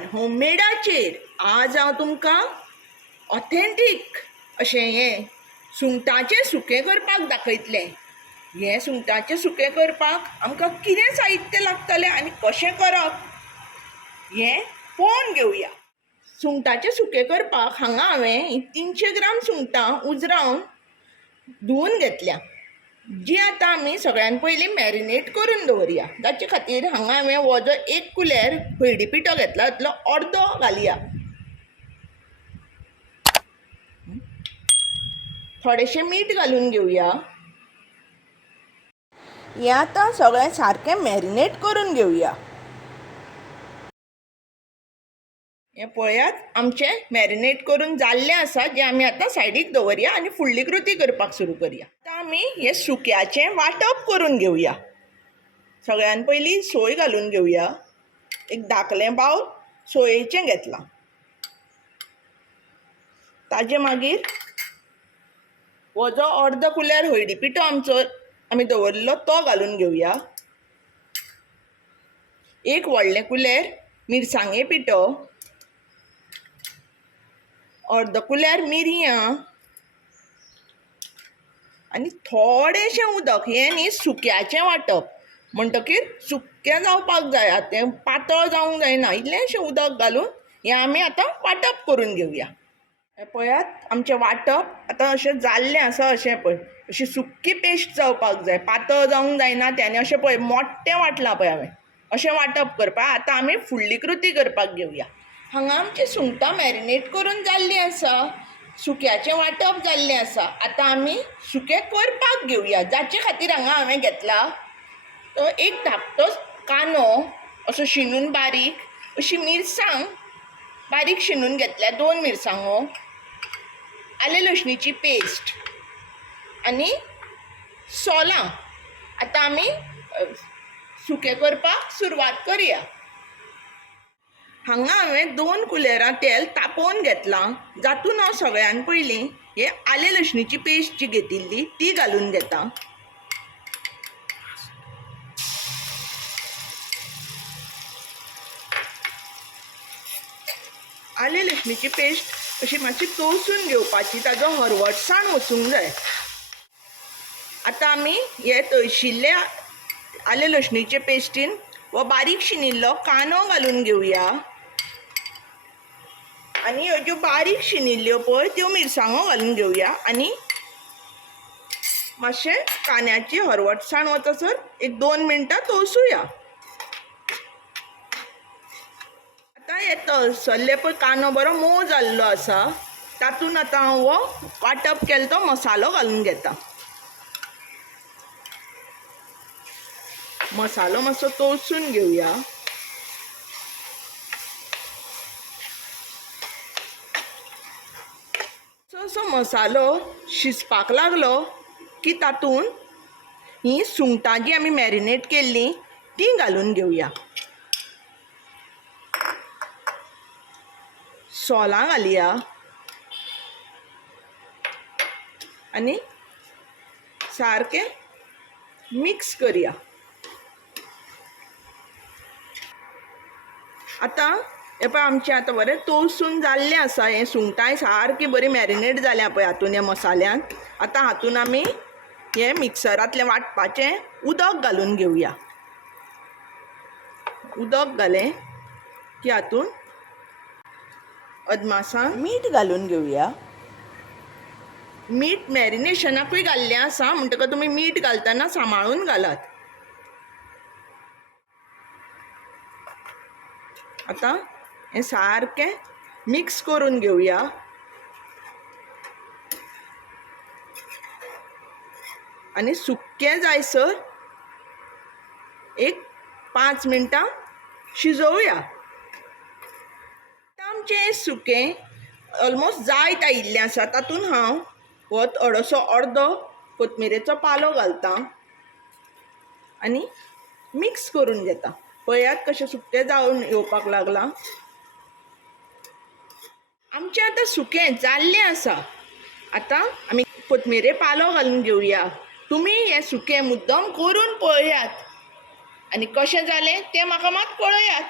गोंयान होममेडाचेर आज हांव तुमकां ऑथेंटीक अशें हें सुंगटाचें सुकें करपाक दाखयतलें. हें सुंगटाचें सुकें करपाक आमकां कितें साहित्य लागतलें आनी कशें करप हें पळोवन घेवया. सुंगटाचें सुकें करपाक हांगा हांवें 300 ग्राम सुंगटां उजरावन धुवन घेतल्या, जी आतां आमी सगळ्यान पयलीं मॅरिनेट करून दवरया. जाचे खातीर हांगा हांवें हो जो 1 कुलेर हळडी पिठो घेतला तातूंतलो अर्दो घालया. थोडेशें मीठ घालून घेवया. हें आतां सगळें सारकें मॅरिनेट करून घेवया. हें पळयात आमचें मॅरिनेट करून जाल्लें आसा, जें आमी आतां सायडीक दवरया आनी फुडली कृती करपाक सुरू करया. आतां आमी हें सुक्याचें वांटप करून घेवया. सगळ्यान पयलीं सोय घालून घेवया. एक धाकलें बावल सोयेचें घेतलां. ताजे मागीर हो जो अर्द कुलेर हळडी पिठो आमी दवरलो तो घालून घेवया. एक व्हडलें कुलेर मिरसांगे पिठो, अर्द कुलेर मिरयां आनी थोडेशें उदक. हें न्ही सुक्याचें वांटप म्हणटकीर सुक्कें जावपाक जाय, तें पातळ जावंक जायना. इल्लेंशें उदक घालून हें आमी आतां वांटप करून घेवया. हें पळयात आमचें वांटप आतां अशें जाल्लें आसा. अशें पळय अशी सुक्की पेस्ट जावपाक जाय, पातळ जावंक जायना. त्याने अशें पळय मोट्टें वांटलां पळय हांवें, अशें वांटप करपाक. आतां आमी फुडली कृती करपाक घेवया. हांगा आमचीं सुंगटां मॅरिनेट करून जाल्लीं आसा, सुक्याचें वांटप जाल्लें आसा. आतां आमी सुकें करपाक घेवया. जाचे खातीर हांगा हांवें घेतला तो एक धाकटो कांदो असो शिनून बारीक, अशी मिरसांग बारीक शिनून घेतल्या, 2 मिरसांगो, आले लसणीची पेस्ट आनी सोलां. आतां आमी सुकें करपाक सुरवात करया. हांगा हांवें 2 कुलेरां तेल तापोवन घेतलां, जातून हांव सगळ्यान पयलीं हे आले लसणीची पेस्ट जी घेतिल्ली ती घालून घेता. आले लसणीची पेस्ट अशी मातशी तळसून घेवपाची, ताजो हरवटसाण वचूंक जाय. आतां आमी हे तळशिल्ले आले लसणीचे पेस्टीन हो बारीक शिनिल्लो कांदो घालून घेवया आनी ह्यो ज्यो बारीक शिनिल्ल्यो पळय त्यो मिरसांगो घालून घेवया आनी मातशें कांद्याची हरवटसाण वचसर एक 2 मिनटां तळसुया. आतां हे तळसल्ले पळय कांदो बरो मोव जाल्लो आसा, तातूंत आतां हांव हो वांटप केल्लो तो मसालो घालून घेता. मसालो मातसो तळसून घेवया. असो मसालो शिजपाक लागलो की तातूंत ही सुंगटां जी आमी मॅरिनेट केल्लीं ती घालून घेवया. सोलां घालया आनी सारकें मिक्स करया. आतां हे पळय आमचें आतां बरें तळसून जाल्लें आसा. हें सुंगटांय सारकी बरी मॅरिनेट जाल्या पळय हातूंत ह्या मसाल्यान. आतां हातूंत आमी हें मिक्सरांतलें वांटपाचें उदक घालून घेवया. उदक घालें की हातूंत अदमासान मीठ घालून घेवया. मीठ मॅरिनेशनाकूय घाल्लें आसा, म्हणटकच तुमी मीठ घालतना सांबाळून घालात. आतां हें सारकें मिक्स करून घेवया आनी सुक्कें जायसर एक 5 मिनटां शिजोवया. आमचें हें सुकें ऑलमोस्ट जायत आयिल्लें आसा. तातूंत हांव हो थोडोसो अर्दो कोथमिरेचो पालो घालतां आनी मिक्स करून घेता. पळयात कशें सुकें जावन येवपाक लागलां. आमचें आतां सुकें जाल्लें आसा. आतां आमी कोथमिरे पालो घालून घेवया. तुमी हें सुकें मुद्दम करून पळयात आनी कशें जालें तें म्हाका मात कळयात.